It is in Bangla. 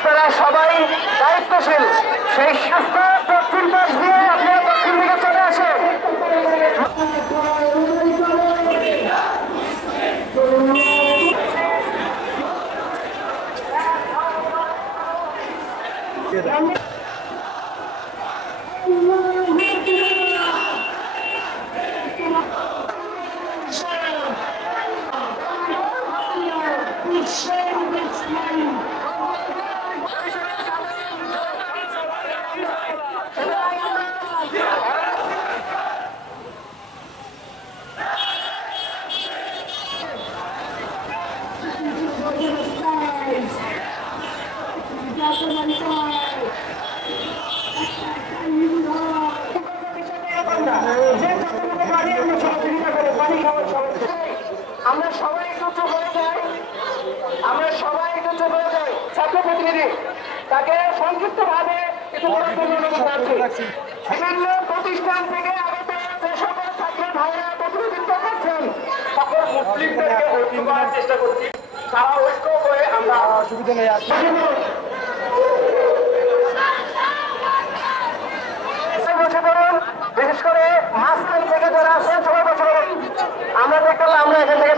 আপনারা সবাই দায়িত্বশীল, সেই রাস্তা দক্ষিণ পাশ দিয়ে আপনারা দক্ষিণ দিকে চলে আসেন। আমরা সবাই একটু চুপ হয়ে যাই, আমরা সবাই একটু চুপ হয়ে যাই। ছাত্র প্রতিনিধি তাকে সংক্ষিপ্ত ভাবে কিছু বলার জন্য অনুরোধ করছি। বিভিন্ন প্রতিষ্ঠান থেকে আগত যে সকল ছাত্র ভাইরা প্রতিনিধিত্ব করছেন সকল মুসলিমদেরকে ঐক্য করার চেষ্টা করছি। সারা ঐক্য করে আমরা সুবিধা নিয়ে আসছি। বসে পড়ুন, বিশেষ করে মাঝখান থেকে যারা আছেন সবাই বসে পড়ুন। আমরা দেখলাম আমরা এখান থেকে